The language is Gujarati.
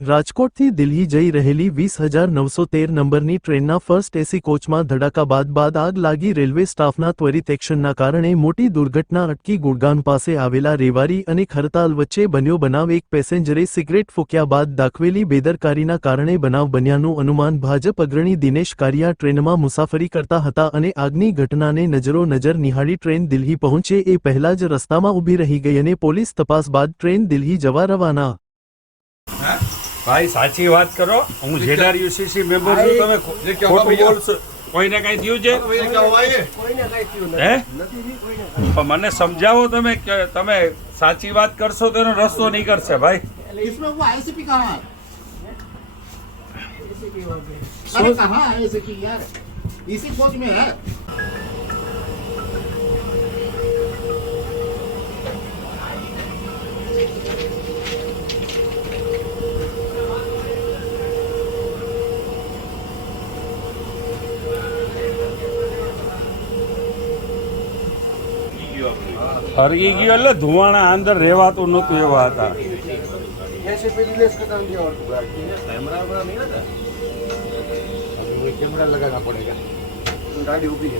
રાજકોટથી દિલ્હી જઈ રહેલી વીસ હજાર નવસો તેર નંબરની ટ્રેનના ફર્સ્ટ એસી કોચમાં ધડાકા બાદ બાદ આગ લાગી રેલવે સ્ટાફના ત્વરિત એક્શનના કારણે મોટી દુર્ઘટના અટકી ગુડગામ પાસે આવેલા રેવારી અને ખરતાલ વચ્ચે બન્યો બનાવ. એક પેસેન્જરે સિગરેટ ફૂંક્યા બાદ દાખવેલી બેદરકારીના કારણે બનાવ બન્યાનું અનુમાન ભાજપ અગ્રણી દિનેશ કારિયા ટ્રેનમાં મુસાફરી કરતા હતા અને આગની ઘટનાને નજરો નજર નિહાળી ટ્રેન દિલ્હી પહોંચે એ પહેલા જ રસ્તામાં ઊભી રહી ગઈ અને પોલીસ તપાસ બાદ ટ્રેન દિલ્હી જવા રવાના. ભાઈ સાચી વાત કરો હું જેડાર યુસીસી મેમ્બર છું તમે ખો- ये क्या ખોટું हुआ भैया? બોલશો કોઈને કઈ થયું છે भैया क्या हुआ ये હે પણ મને સમજાવો તમે કે તમે સાચી વાત કરશો તો એનો રસ્તો નહીં કરશે ભાઈ इसमें वो आईसीपी कहाँ है अरे कहाँ है आईसीपी यार इसी कोच में है ફરગી ગયો એટલે ધુવાણા અંદર રહેવાતું નહોતું એવા હતા. કેમેરા લગાવવા પડે ગાડી ઊભી